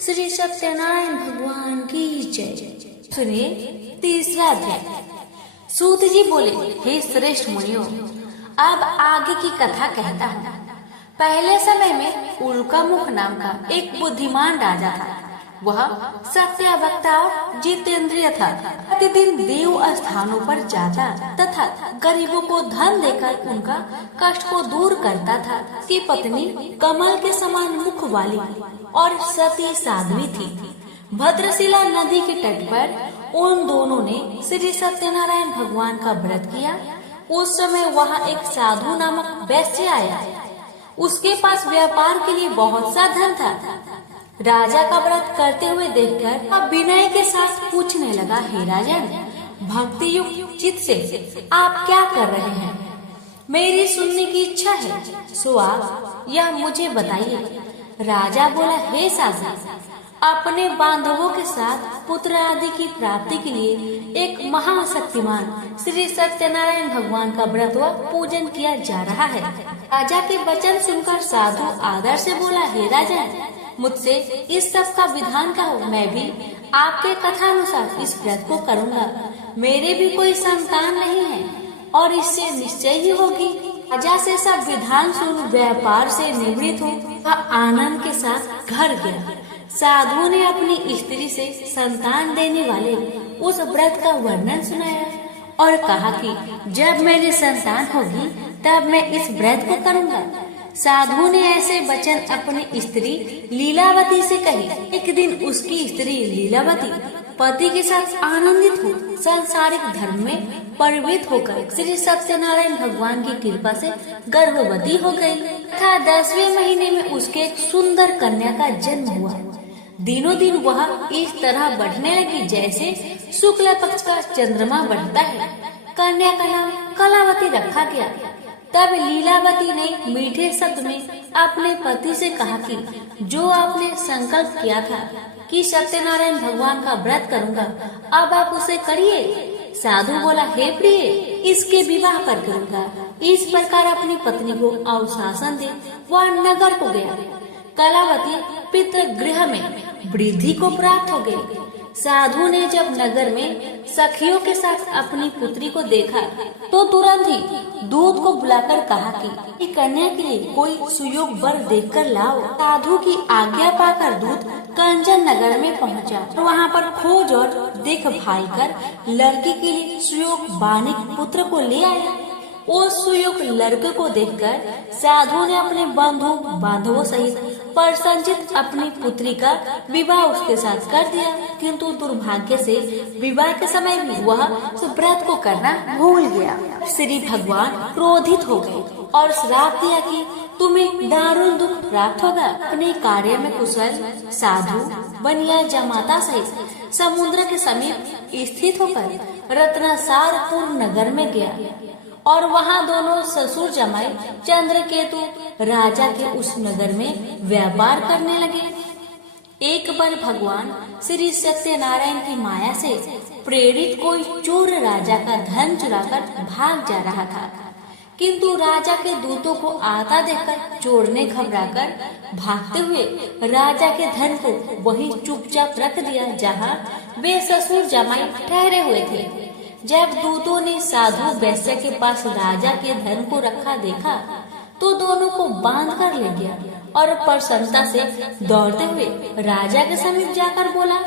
श्री सत्यनारायण भगवान की जय। सुनिए तीसरा अध्याय। सूत जी बोले, हे श्रेष्ठ मुनियों, अब आगे की कथा कहता हूँ। पहले समय में उल्कामुख नाम का एक बुद्धिमान राजा था। वह सत्यवक्ता और जितेंद्रिय था। प्रतिदिन देव स्थानों पर जाता तथा गरीबों को धन देकर उनका कष्ट को दूर करता था। उसकी पत्नी कमल के समान मुख वाली और सती साध्वी थी। भद्रशिला नदी के तट पर उन दोनों ने श्री सत्यनारायण भगवान का व्रत किया। उस समय वहाँ एक साधु नामक वैश्य आया। उसके पास व्यापार के लिए बहुत सा धन था। राजा का व्रत करते हुए देखकर अब विनय के साथ पूछने लगा, हे राजन, भक्ति युक्त चित्त से आप क्या कर रहे हैं? मेरी सुनने की इच्छा है, सो आप यह मुझे बताइए। राजा बोला, हे साधु, अपने बांधवों के साथ पुत्र आदि की प्राप्ति के लिए एक महाशक्तिमान श्री सत्यनारायण भगवान का व्रत व पूजन किया जा रहा है। राजा के वचन सुनकर साधु आदर से बोला, हे राजन, मुझसे इस सब का विधान कहो, मैं भी आपके कथानुसार इस व्रत को करूँगा। मेरे भी कोई संतान नहीं है और इससे निश्चय ही होगी। राजा से सब विधान सुन व्यापार से निवृत्त हो वह आनंद के साथ घर गया। साधु ने अपनी स्त्री से संतान देने वाले उस व्रत का वर्णन सुनाया और कहा कि जब मेरी संतान होगी तब मैं इस व्रत को करूँगा। साधु ने ऐसे वचन अपनी स्त्री लीलावती से कहे। एक दिन उसकी स्त्री लीलावती पति के साथ आनंदित हो सांसारिक धर्म में परिवृत होकर श्री सत्यनारायण भगवान की कृपा से गर्भवती हो गई तथा 10वें महीने में उसके एक सुंदर कन्या का जन्म हुआ। दिनों दिन वह इस तरह बढ़ने लगी जैसे शुक्ल पक्ष का चंद्रमा बढ़ता है। कन्या का नाम कलावती रखा गया। तब लीलावती ने मीठे शब्द में अपने पति से कहा कि जो आपने संकल्प किया था कि सत्यनारायण भगवान का व्रत करूंगा, अब आप उसे करिए। साधु बोला, हे प्रिय, इसके विवाह पर करूंगा। इस प्रकार अपनी पत्नी को अनुशासन दे वह नगर को गया। कलावती पितृगृह में वृद्धि को प्राप्त हो गई। साधु ने जब नगर में सखियों के साथ अपनी पुत्री को देखा तो तुरंत ही दूत को बुलाकर कहा कि कन्या के लिए कोई सुयोग वर देखकर लाओ। साधु की आज्ञा पाकर दूत कंचन नगर में पहुंचा। वहां पर खोज और देखभाल कर लड़की के लिए सुयोग बानिक पुत्र को ले आया। उस सुयोग लड़के को देखकर साधु ने अपने बंधु बांधवों सहित प्रसन्नचित्त अपनी पुत्री का विवाह उसके साथ कर दिया। किंतु दुर्भाग्य से विवाह के समय भी वह व्रत को करना भूल गया। श्री भगवान क्रोधित हो गए और श्राप दिया कि तुम्हें दारुण दुख प्राप्त होगा। अपने कार्य में कुशल साधु बनिया जमाता सहित समुद्र के समीप स्थित होकर रत्नसारपुर नगर में गया और वहाँ दोनों ससुर जमाई चंद्रकेतु राजा के उस नगर में व्यापार करने लगे। एक बार भगवान श्री सत्यनारायण की माया से प्रेरित कोई चोर राजा का धन चुराकर भाग जा रहा था, किंतु राजा के दूतों को आता देखकर चोर ने घबराकर भागते हुए राजा के धन को वही चुपचाप रख दिया जहाँ वे ससुर जमाई ठहरे हुए थे। जब दूतों ने साधु वैश्य के पास राजा के धन को रखा देखा तो दोनों को बांध कर ले गया और प्रसन्नता से दौड़ते हुए राजा के समीप जाकर बोला,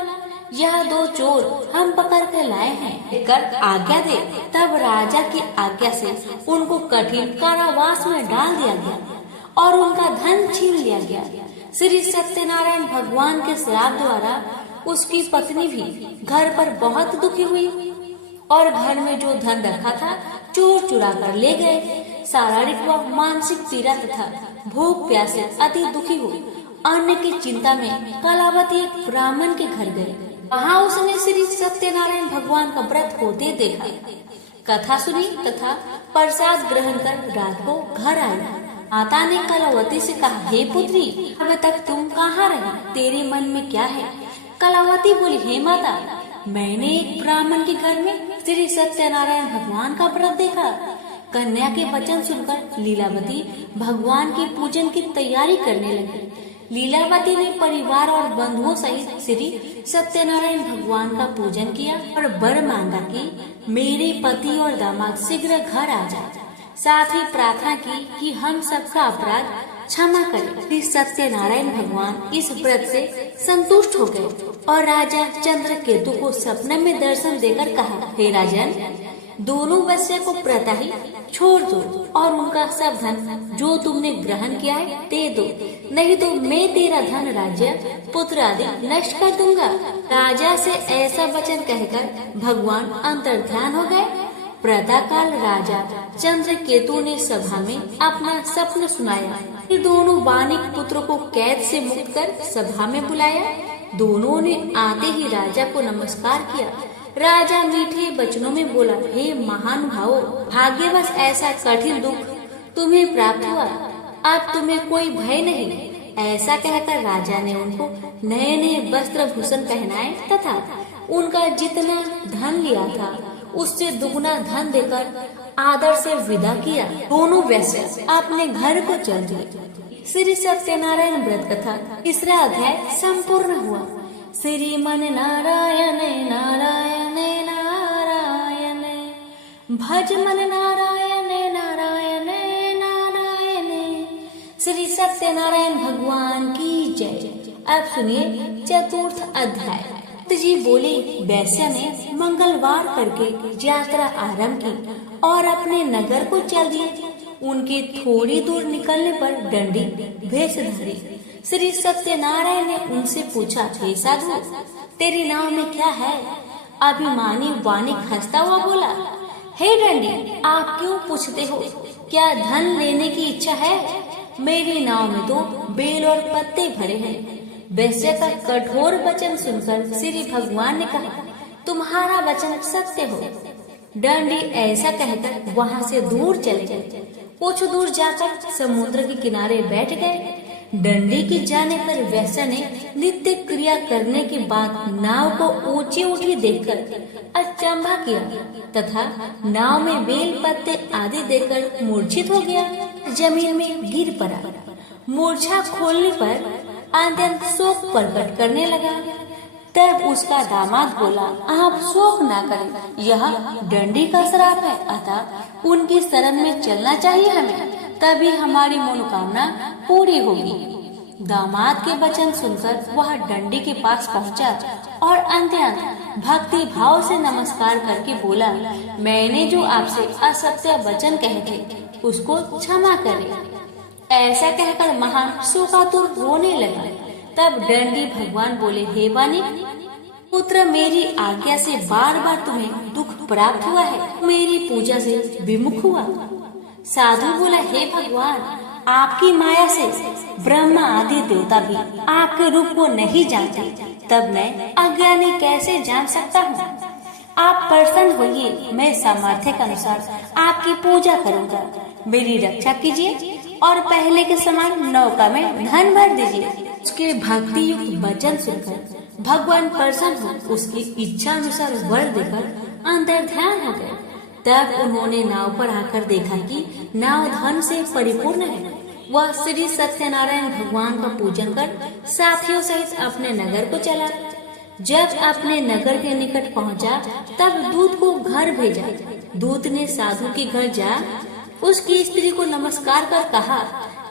यह दो चोर हम पकड़ के लाए हैं, कर आज्ञा दे। तब राजा की आज्ञा से उनको कठिन कारावास में डाल दिया गया और उनका धन छीन लिया गया। श्री सत्यनारायण भगवान के श्राप द्वारा उसकी पत्नी भी घर पर बहुत दुखी हुई और घर में जो धन रखा था चोर चुरा कर ले गए। शारीरिक व मानसिक पीड़ा तथा भूख प्यास से अति दुखी हो अन्न की चिंता में कलावती एक ब्राह्मण के घर गई। वहाँ उसने श्री सत्यनारायण भगवान का व्रत होते देखा, कथा सुनी तथा प्रसाद ग्रहण कर रात को घर आई। माता ने कलावती से कहा, हे पुत्री, अब तक तुम कहाँ रही? तेरे मन में क्या है? कलावती बोली, हे माता, मैंने एक ब्राह्मण के घर में श्री सत्यनारायण भगवान का व्रत देखा। कन्या के वचन सुनकर लीलावती भगवान के पूजन की तैयारी करने लगी। लीलावती ने परिवार और बंधुओं सहित श्री सत्यनारायण भगवान का पूजन किया और वर मांगा कि मेरे पति और दामाद शीघ्र घर आ जाए। साथ ही प्रार्थना की कि हम सबका अपराध क्षमा करें। श्री सत्यनारायण भगवान इस व्रत से संतुष्ट हो गए और राजा चंद्रकेतु को सपने में दर्शन देकर कहा, हे राजन, दोनों वैश्य को प्रता ही छोड़ दो और उनका सब धन जो तुमने ग्रहण किया है दे दो, नहीं तो मैं तेरा धन, राज्य, पुत्र आदि नष्ट कर दूंगा। राजा से ऐसा वचन कहकर भगवान अंतर्ध्यान हो गए। प्रातःकाल राजा चंद्रकेतु ने सभा में अपना सपना सुनाया। फिर दोनों वानिक पुत्रों को कैद से मुक्त कर सभा में बुलाया। दोनों ने आते ही राजा को नमस्कार किया। राजा मीठे वचनों में बोला, हे महानुभावों, भाग्यवश ऐसा कठिन दुख तुम्हें प्राप्त हुआ, अब तुम्हें कोई भय नहीं। ऐसा कहकर राजा ने उनको नए नए वस्त्र भूषण पहनाए तथा उनका जितना धन लिया था उससे दुगुना धन देकर आदर से विदा किया। दोनों वैश्य अपने घर को चल दिए। श्री सत्यनारायण व्रत कथा तीसरा अध्याय संपूर्ण हुआ। श्रीमन नारायण नारायण नारायण, भज मन नारायण नारायण नारायण। श्री सत्यनारायण भगवान की जय। अब सुनिए चतुर्थ अध्याय। जी बोले, वैश्य ने मंगलवार करके यात्रा आरंभ की और अपने नगर को चल दिए। उनके थोड़ी दूर निकलने पर डंडी भेषधारी श्री सत्यनारायण ने उनसे पूछा, हे साधु, तेरी नाव में क्या है? अभिमानी वानिक हंसता हुआ बोला, हे डंडी, आप क्यों पूछते हो? क्या धन लेने की इच्छा है? मेरी नाव में तो बेल और पत्ते भरे हैं। वैश्य का कठोर वचन सुनकर श्री भगवान ने कहा, तुम्हारा वचन सत्य हो। डंडी ऐसा कहकर वहाँ से दूर चले गए। कुछ दूर जाकर समुद्र के किनारे बैठ गए। डंडी के जाने पर वैश्य ने नित्य क्रिया करने के बाद नाव को ऊंची उठी देखकर अचंभा किया तथा नाव में बेल पत्ते आदि देकर मूर्छित हो गया, जमीन में गिर पड़ा। मूर्छा खोलने पर अत्यंत शोक प्रकट करने लगा। तब उसका दामाद बोला, आप शोक ना करें, यह डंडी का श्राप है, अतः उनकी शरण में चलना चाहिए हमें, तभी हमारी मनोकामना पूरी होगी। दामाद के वचन सुनकर वह डंडी के पास पहुंचा और अत्यंत भक्ति भाव से नमस्कार करके बोला, मैंने जो आपसे असत्य वचन कहे थे उसको क्षमा करें। ऐसा कहकर महान शोकातुर रोने लगा। तब डंडी भगवान बोले, हे वानिक पुत्र, मेरी आज्ञा से बार बार तुम्हें दुख प्राप्त हुआ है, मेरी पूजा से विमुख हुआ। साधु बोला, हे भगवान, आपकी माया से ब्रह्मा आदि देवता भी आपके रूप को नहीं जानते, तब मैं अज्ञानी कैसे जान सकता हूँ? आप प्रसन्न होइए, मैं सामर्थ्य के अनुसार आपकी पूजा करूँगा। मेरी रक्षा कीजिए और पहले के समान नौका में धन भर दीजिए। उसके भक्ति युक्त वचन सुनकर भगवान प्रसन्न हो उसकी इच्छा अनुसार वर देकर अंतर्ध्यान हो गए। तब उन्होंने नाव पर आकर देखा कि नाव धन से परिपूर्ण है। वह श्री सत्यनारायण भगवान का पूजन कर साथियों सहित अपने नगर को चला। जब अपने नगर के निकट पहुंचा, तब दूत को घर भेजा। दूत ने साधु के घर जा उसकी स्त्री को नमस्कार कर कहा,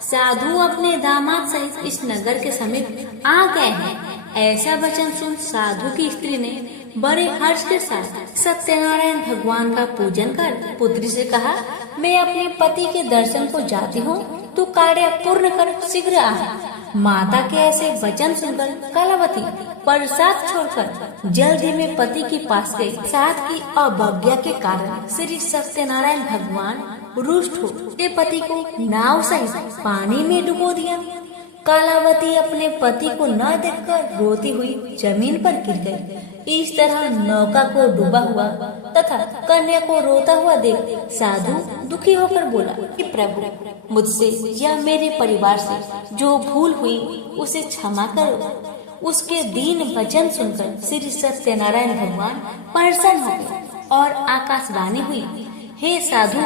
साधु अपने दामाद सहित इस नगर के समीप आ गए हैं। ऐसा वचन सुन साधु की स्त्री ने बड़े हर्ष के साथ सत्यनारायण भगवान का पूजन कर पुत्री से कहा, मैं अपने पति के दर्शन को जाती हूँ, तू कार्य पूर्ण कर शीघ्र आ। माता के ऐसे वचन सुनकर कलावती प्रसाद छोड़कर जल्दी में पति के पास गई। साथ की अवज्ञा के कारण श्री सत्यनारायण भगवान रुष्ट हो पति को नाव सहित पानी में डुबो दिया। कलावती अपने पति को न देखकर रोती हुई जमीन पर गिर गई। इस तरह नौका को डूबा हुआ तथा कन्या को रोता हुआ देख साधु दुखी होकर बोला कि प्रभु, मुझसे या मेरे परिवार से जो भूल हुई उसे क्षमा करो। उसके दीन वचन सुनकर श्री सत्यनारायण भगवान प्रसन्न हो गए और आकाशवाणी हुई, हे साधु,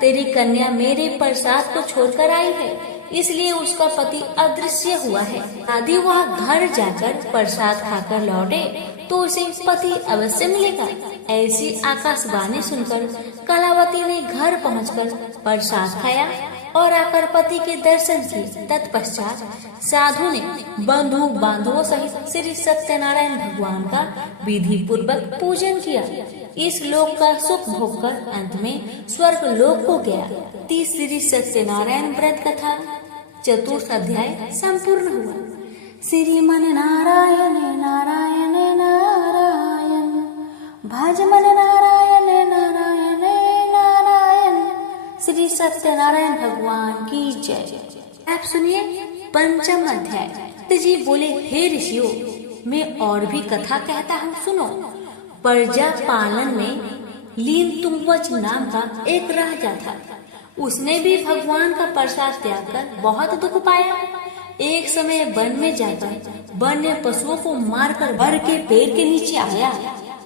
तेरी कन्या मेरे प्रसाद को छोड़कर आई है, इसलिए उसका पति अदृश्य हुआ है। यदि वह घर जाकर प्रसाद खाकर लौटे तो उसे पति अवश्य मिलेगा। ऐसी आकाशवाणी सुनकर कलावती ने घर पहुंचकर प्रसाद खाया और आकर पति के दर्शन किए। तत्पश्चात साधु ने बंधु बांधवों सहित श्री सत्यनारायण भगवान का विधि पूर्वक पूजन किया। इस लोक का सुख भोग कर अंत में स्वर्ग लोक को गया। तीसरी सत्यनारायण व्रत कथा चतुर्थ अध्याय संपूर्ण हुआ। श्रीमन नारायण नारायण नारायण, भज मन नारायण नारायण नारायण। श्री सत्यनारायण भगवान की जय। आप सुनिए पंचम अध्याय। जी बोले, हे ऋषियों, मैं और भी कथा कहता हूँ, सुनो। प्रजा पालन में लीन तुम्बच नाम का एक राजा था। उसने भी भगवान का प्रसाद त्याग कर बहुत दुख पाया। एक समय वन में जाकर वन्य पशुओं को मारकर बर के पेड़ के नीचे आया।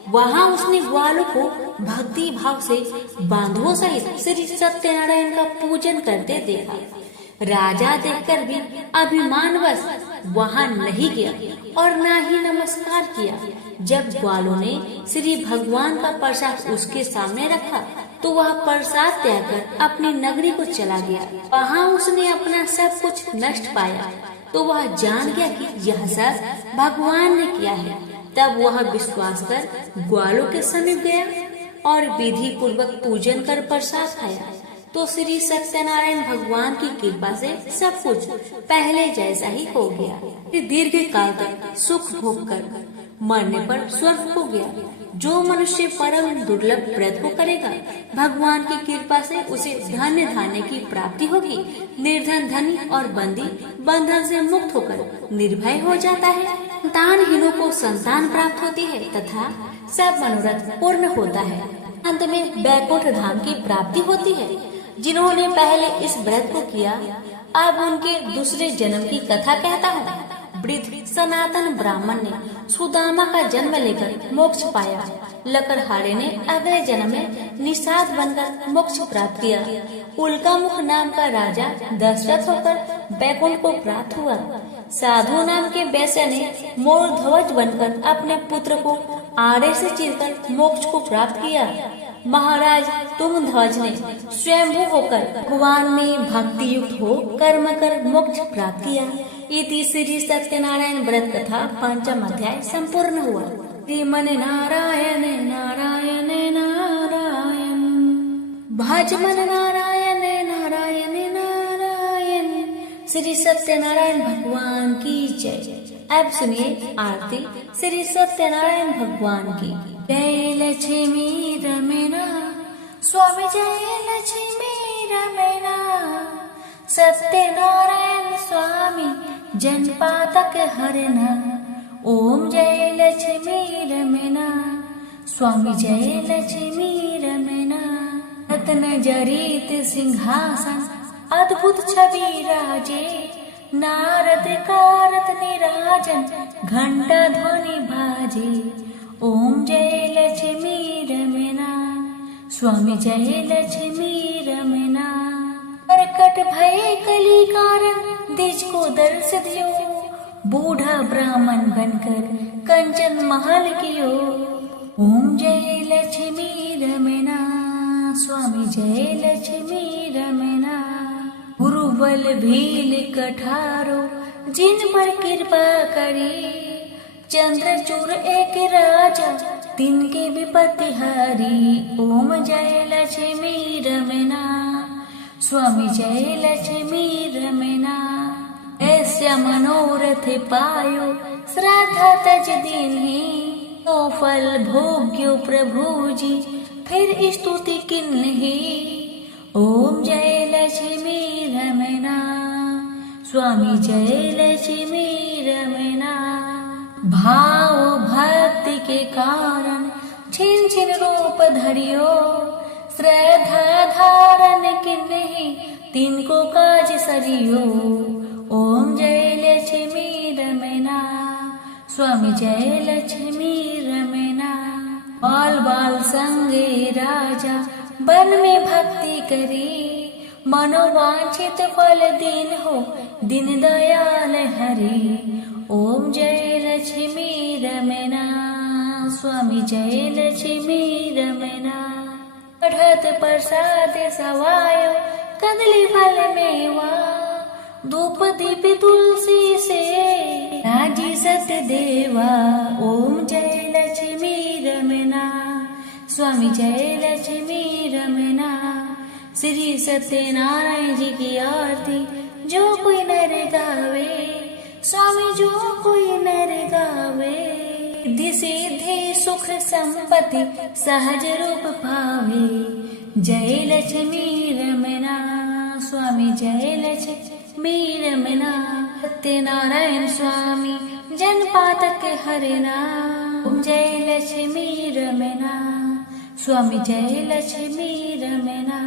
वहाँ उसने ग्वालों को भक्ति भाव से बांधवों सहित श्री सत्यनारायण का पूजन करते देखा। राजा देखकर भी अभिमानवश वहाँ नहीं गया और न ही नमस्कार किया। जब ग्वालों ने श्री भगवान का प्रसाद उसके सामने रखा तो वह प्रसाद त्याग कर अपनी नगरी को चला गया। वहाँ उसने अपना सब कुछ नष्ट पाया तो वह जान गया कि यह सब भगवान ने किया है। तब वह विश्वास कर ग्वालों के समीप गया और विधि पूर्वक पूजन कर प्रसाद खाया तो श्री सत्यनारायण भगवान की कृपा से सब कुछ पहले जैसा ही हो गया। दीर्घ काल तक सुख भोग कर मरने पर स्वर्ग को गया। जो मनुष्य परम दुर्लभ व्रत को करेगा, भगवान की कृपा से उसे धन्य धान्य की प्राप्ति होगी। निर्धन धनी और बंदी बंधन से मुक्त होकर निर्भय हो जाता है। संतानहीनों को संतान प्राप्त होती है तथा सब मनोरथ पूर्ण होता है। अंत में बैकुंठ धाम की प्राप्ति होती है। जिन्होंने पहले इस व्रत को किया, अब उनके दूसरे जन्म की कथा कहता हूँ। वृद्ध सनातन ब्राह्मण ने सुदामा का जन्म लेकर मोक्ष पाया। लकड़हारे ने अगले जन्म में निषाद बनकर मोक्ष प्राप्त किया। उल्कामुख नाम का राजा दशरथ होकर बैकुंठ को प्राप्त हुआ। साधु नाम के वैश्य ने मोर ध्वज बनकर अपने पुत्र को आड़े से चीरकर मोक्ष को प्राप्त किया। महाराज तुम ध्वज ने स्वयंभू होकर भगवान में भक्ति युक्त हो कर्म कर मोक्ष प्राप्त किया। इति श्री सत्यनारायण व्रत कथा पंचम अध्याय संपूर्ण हुआ। श्रीमन नारायण नारायण नारायण, भज मन नारायण नारायण नारायण। श्री सत्यनारायण भगवान की जय। अब सुनिए आरती श्री सत्यनारायण भगवान की। जय लक्ष्मी रमना स्वामी, जय लक्ष्मी रमना। सत्यनारायण स्वामी जनपातक हरना। ओम जय लक्ष्मी रमना स्वामी, जय लक्ष्मी रमना। रत्न जरित सिंहासन अद्भुत छवि राजे। नारद कारत निराजन घंटा ध्वनि बाजे। ओम जय लक्ष्मी रमना स्वामी, जय लक्ष्मी रमना। प्रकट भय कली कारण द्विज को दर्श दियो। बूढ़ा ब्राह्मण बनकर कंचन महल कियो। ओम जय लक्ष्मी रमना स्वामी, जय लक्ष्मी रमना। गुरुबल भील कठारो जिन पर कृपा करी। चंद्रचूर एक राजा तिनके विपत्ति हारी। ओम जय लक्ष्मी रमना स्वामी, जय लक्ष्मी रमना। ऐसा मनोरथ पायो श्राद्धा तज दीन्ही। तो फल भोग्यो प्रभु जी फिर स्तुति किन्ही। ओम जय लक्ष्मी रमना स्वामी, जय लक्ष्मी रमना। भाव भक्ति के कारण छिन छिन रूप धरियो। श्रद्धा धारण किन्ही तिनको काज सरियो। ओम जय लक्ष्मी रमना स्वामी, जय लक्ष्मी रमना। बाल बाल संगे राजा वन में भक्ति करी, मनोवांछित फल दीन हो दीन दयाल हरि। ओम जय लक्ष्मी रमना स्वामी जय लक्ष्मी रमना। बढ़त प्रसाद सवायो कदली फल मेवा, धूप दीप तुलसी से राजी सत्य देवा। ओम जय लक्ष्मी रमना स्वामी जय लक्ष्मी रमना। श्री सत्यनारायण जी की आरती जो कोई नर गावे, स्वामी जो कोई नर गावे। रिद्धि सिद्धि सुख संपत्ति सहज रूप पावे। जय लक्ष्मी रमना स्वामी जय लक्ष्मी रमना। सत्यनारायण स्वामी जन पातक हरना। ओम जय लक्ष्मी रमना स्वामी जय लक्ष्मी रमना।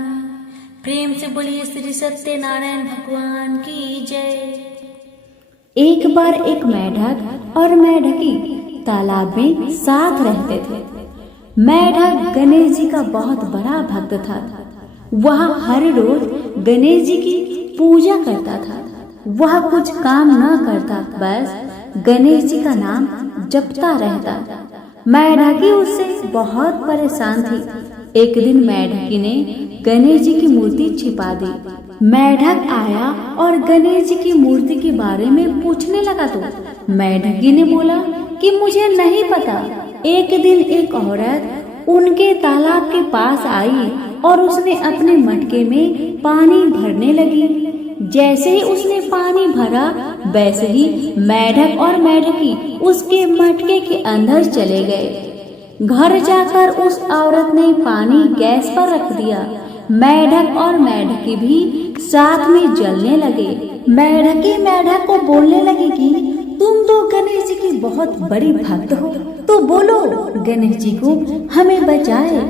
प्रेम से बोलिए श्री सत्यनारायण भगवान की जय। एक बार एक मेढक और मेढकी तालाब में साथ रहते थे। मेढक गणेश जी का बहुत बड़ा भक्त था। वह हर रोज गणेश जी की पूजा करता था। वह कुछ काम न करता, बस गणेश जी का नाम जपता रहता। मेढकी उससे बहुत परेशान थी। एक दिन मेढकी ने गणेश जी की मूर्ति छिपा दी। मेढक आया और गणेश जी की मूर्ति के बारे में पूछने लगा तो मेढकी ने बोला कि मुझे नहीं पता। एक दिन एक औरत उनके तालाब के पास आई और उसने अपने मटके में पानी भरने लगी। जैसे ही उसने पानी भरा वैसे ही मेढक और मेढकी उसके मटके के अंदर चले गए। घर जाकर उस औरत ने पानी गैस पर रख दिया। मेढक और मेढकी भी साथ में जलने लगे। मेढकी मेढक को बोलने लगी कि तुम तो गणेश जी की बहुत बड़ी भक्त हो, तो बोलो गणेश जी को हमें बचाए।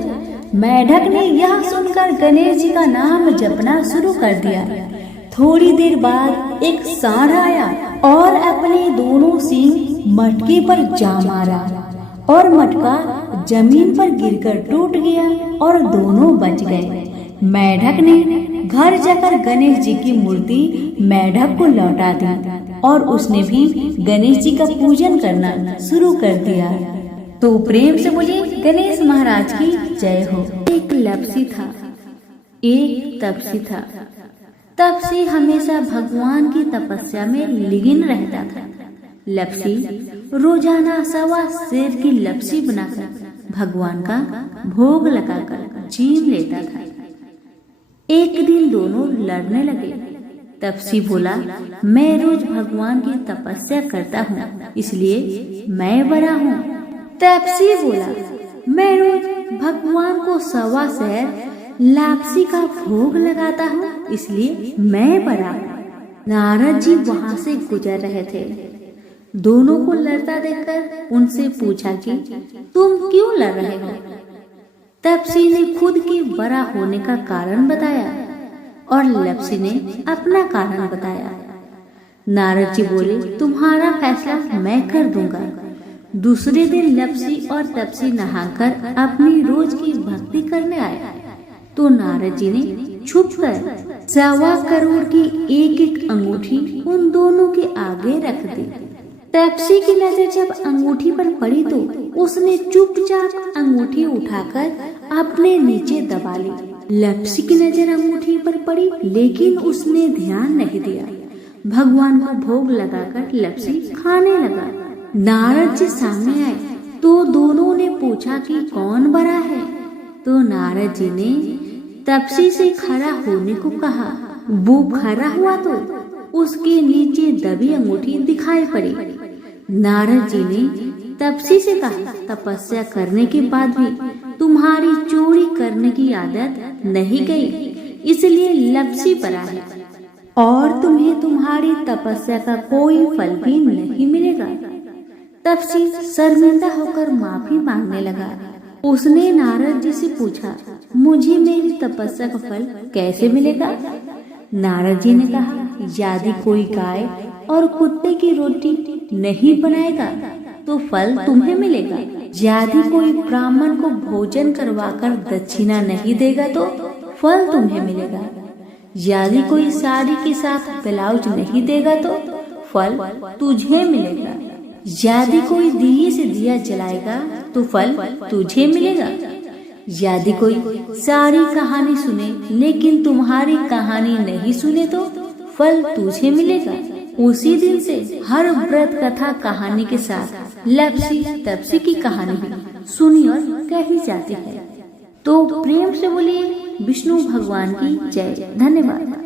मेढक ने यह सुनकर गणेश जी का नाम जपना शुरू कर दिया। थोड़ी देर बाद एक सांड आया और अपने दोनों सींग मटके पर जा मारा और मटका जमीन पर गिरकर टूट गया और दोनों बच गए। मेढक ने घर जाकर गणेश जी की मूर्ति मेढक को लौटा दी और उसने भी गणेश जी का पूजन करना शुरू कर दिया। तो प्रेम से बोलिए गणेश महाराज की जय हो। एक लपसी था, एक तपसी था। तपसी हमेशा भगवान की तपस्या में लीन रहता था। लपसी रोजाना सवा सेर की लपसी बनाकर भगवान का भोग लगाकर जीव लेता था। एक दिन दोनों लड़ने लगे। तपसी बोला, मैं रोज भगवान की तपस्या करता हूँ इसलिए मैं बड़ा हूँ। तपसी बोला, मैं रोज भगवान को सवा सेर लापसी का भोग लगाता हूँ इसलिए मैं बड़ा हूँ। नारद जी वहाँ से गुजर रहे थे। दोनों को लड़ता देखकर उनसे पूछा कि तुम क्यों लड़ रहे हो। तपसी ने खुद के बड़ा होने का कारण बताया और लपसी ने अपना कारण बताया। नारद जी बोले, तुम्हारा फैसला मैं कर दूंगा। दूसरे दिन लपसी और तपसी नहाकर अपनी रोज की भक्ति करने आए तो नारद जी ने छुपकर 1.25 करोड़ की एक एक अंगूठी उन दोनों के आगे रख दी। तपसी की नजर जब अंगूठी पर पड़ी तो उसने चुपचाप अंगूठी उठाकर अपने नीचे दबा ली। लपसी की नजर अंगूठी पर पड़ी लेकिन उसने ध्यान नहीं दिया। भगवान को भोग लगाकर लपसी खाने लगा। नारद जी सामने आए तो दोनों ने पूछा कि कौन बड़ा है। तो नारद जी ने तपसी से खड़ा होने को कहा। वो खड़ा हुआ तो उसके नीचे दबी अंगूठी दिखाई पड़ी। नारद जी ने तपसी से कहा, तपस्या करने के बाद भी तुम्हारी चोरी करने की आदत नहीं गई इसलिए लपसी पड़ा है और तुम्हें तुम्हारी तपस्या का कोई फल भी नहीं मिलेगा। तपसी शर्मिंदा होकर माफी मांगने लगा। उसने नारद जी से पूछा, मुझे मेरी तपस्या का फल कैसे मिलेगा। नारद जी ने कहा, यदि कोई गाय और कुत्ते की रोटी नहीं बनाएगा तो फल तुम्हें मिलेगा। यदि कोई ब्राह्मण को भोजन करवाकर दक्षिणा नहीं देगा तो फल तुम्हें मिलेगा। यदि कोई साड़ी के साथ ब्लाउज नहीं देगा तो फल तुझे मिलेगा। यदि कोई दिए से दिया जलाएगा तो फल तुझे मिलेगा। यदि कोई सारी कहानी सुने लेकिन तुम्हारी कहानी नहीं सुने तो फल तुझे मिलेगा। उसी दिन से हर व्रत कथा कहानी के साथ लपसी तपसी की कहानी भी सुनी और कही जाती है। तो प्रेम से बोलिए विष्णु भगवान की जय। धन्यवाद।